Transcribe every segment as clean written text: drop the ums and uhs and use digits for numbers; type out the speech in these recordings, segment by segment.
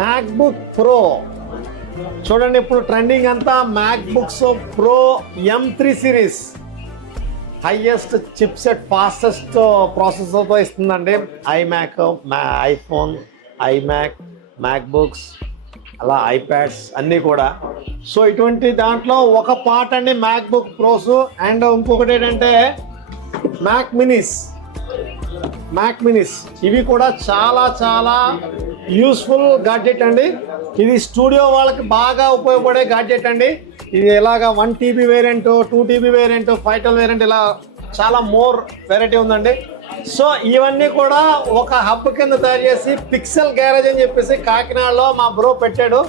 MacBook pro చూడండి, ఇప్పుడు trending అంతా MacBooks pro M3 series highest chipset fastest ప్రాసెసర్తో ఇస్తుందండి. ఐమ్యాక్, ఐఫోన్, ఐమ్యాక్, మ్యాక్బుక్స్, అలా ఐప్యాడ్స్ అన్నీ కూడా. సో ఇటువంటి దాంట్లో ఒక పార్ట్ అండి మ్యాక్బుక్ ప్రోస్. అండ్ ఇంకొకటి ఏంటంటే మ్యాక్ మినిస్ ఇవి కూడా చాలా చాలా యూస్ఫుల్ గాడ్జెట్ అండి. ఇది స్టూడియో వాళ్ళకి బాగా ఉపయోగపడే గాడ్జెట్ అండి. ఇది ఇలాగ 1 TB variant, 2 TB variant, 5 12 variant, ఇలా చాలా మోర్ వెరైటీ ఉందండి. సో ఇవన్నీ కూడా ఒక హబ్ కింద తయారు చేసి పిక్సెల్ గ్యారేజ్ అని చెప్పేసి కాకినాడలో మా బ్రో పెట్టాడు.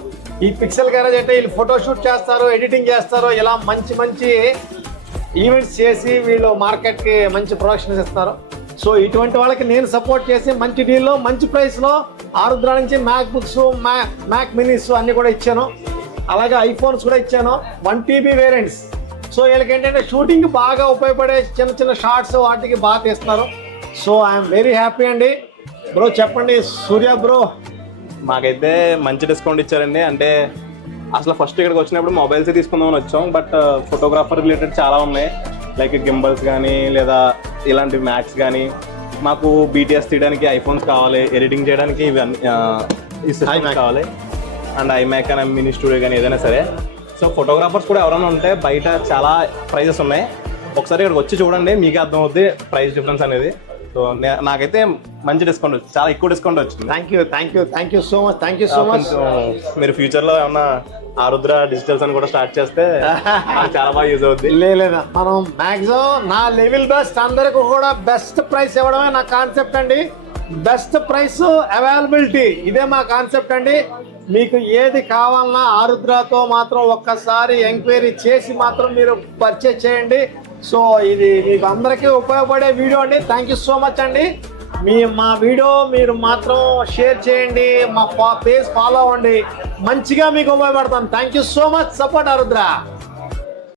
ఈ పిక్సెల్ గ్యారేజ్ అంటే వీళ్ళు ఫోటోషూట్ చేస్తారు, ఎడిటింగ్ చేస్తారు, ఇలా మంచి మంచి ఈవెంట్స్ చేసి వీళ్ళు మార్కెట్కి మంచి ప్రొడక్షన్ ఇస్తారు. సో ఇటువంటి వాళ్ళకి నేను సపోర్ట్ చేసి మంచి డీల్లో మంచి ప్రైస్లో ఆరుద్ర నుంచి మ్యాక్ బుక్స్, మ్యాక్ మినీస్ అన్నీ కూడా ఇచ్చాను. అలాగే ఐఫోన్స్ కూడా ఇచ్చాను, 1 TB వేరియంట్స్. సో వీళ్ళకి ఏంటంటే షూటింగ్ బాగా ఉపయోగపడే చిన్న చిన్న షార్ట్స్ వాటికి బాగా తీస్తున్నారు. సో ఐఎమ్ వెరీ హ్యాపీ అండి. బ్రో చెప్పండి సూర్య బ్రో. మాకైతే మంచి డిస్కౌంట్ ఇచ్చారండి. అంటే అసలు ఫస్ట్ ఇక్కడికి వచ్చినప్పుడు మొబైల్స్ తీసుకుందామని వచ్చాం, బట్ ఫోటోగ్రాఫర్ రిలేటెడ్ చాలా ఉన్నాయి. లైక్ గింబల్స్ కానీ లేదా ఇలాంటి మ్యాక్స్ కానీ. మాకు బీటీఎస్ తీయడానికి ఐఫోన్స్ కావాలి, ఎడిటింగ్ చేయడానికి ఈ సిస్టమ్స్ కావాలి, అండ్ ఐమ్యాక్ కానీ మినీ స్టూడియో కానీ ఏదైనా సరే. సో ఫోటోగ్రాఫర్స్ కూడా ఎవరైనా ఉంటే బయట చాలా ప్రైజెస్ ఉన్నాయి, ఒకసారి ఇక్కడికి వచ్చి చూడండి, మీకే అర్థమవుతుంది ప్రైస్ డిఫరెన్స్ అనేది. సో నాకైతే మంచి డిస్కౌంట్ వచ్చింది, చాలా ఎక్కువ డిస్కౌంట్ వచ్చింది. Thank you so much. మీరు ఫ్యూచర్లో ఏమన్నా ఆరుద్ర డిజిటల్స్ అని కూడా స్టార్ట్ చేస్తే చాలా బాగా యూజ్ అవుద్ది. లేదా మనం మ్యాక్సిమం నా లెవెల్ బెస్ట్ అందరికి కూడా బెస్ట్ ప్రైస్ ఇవ్వడమే నా కాన్సెప్ట్ అండి. బెస్ట్ ప్రైస్ అవైలబిలిటీ ఇదే మా కాన్సెప్ట్ అండి. మీకు ఏది కావాలన్నా ఆరుద్రతో మాత్రం ఒక్కసారి ఎంక్వైరీ చేసి మాత్రం మీరు పర్చేజ్ చేయండి. సో ఇది మీకు అందరికీ ఉపయోగపడే వీడియో అండి. థ్యాంక్ యూ సో మచ్ అండి. మా వీడియో మీరు మాత్రం షేర్ చేయండి, మా పేజ్ ఫాలో అవ్వండి, మంచిగా మీకు ఉపయోగపడతాను. Thank you so much. Support Arudra.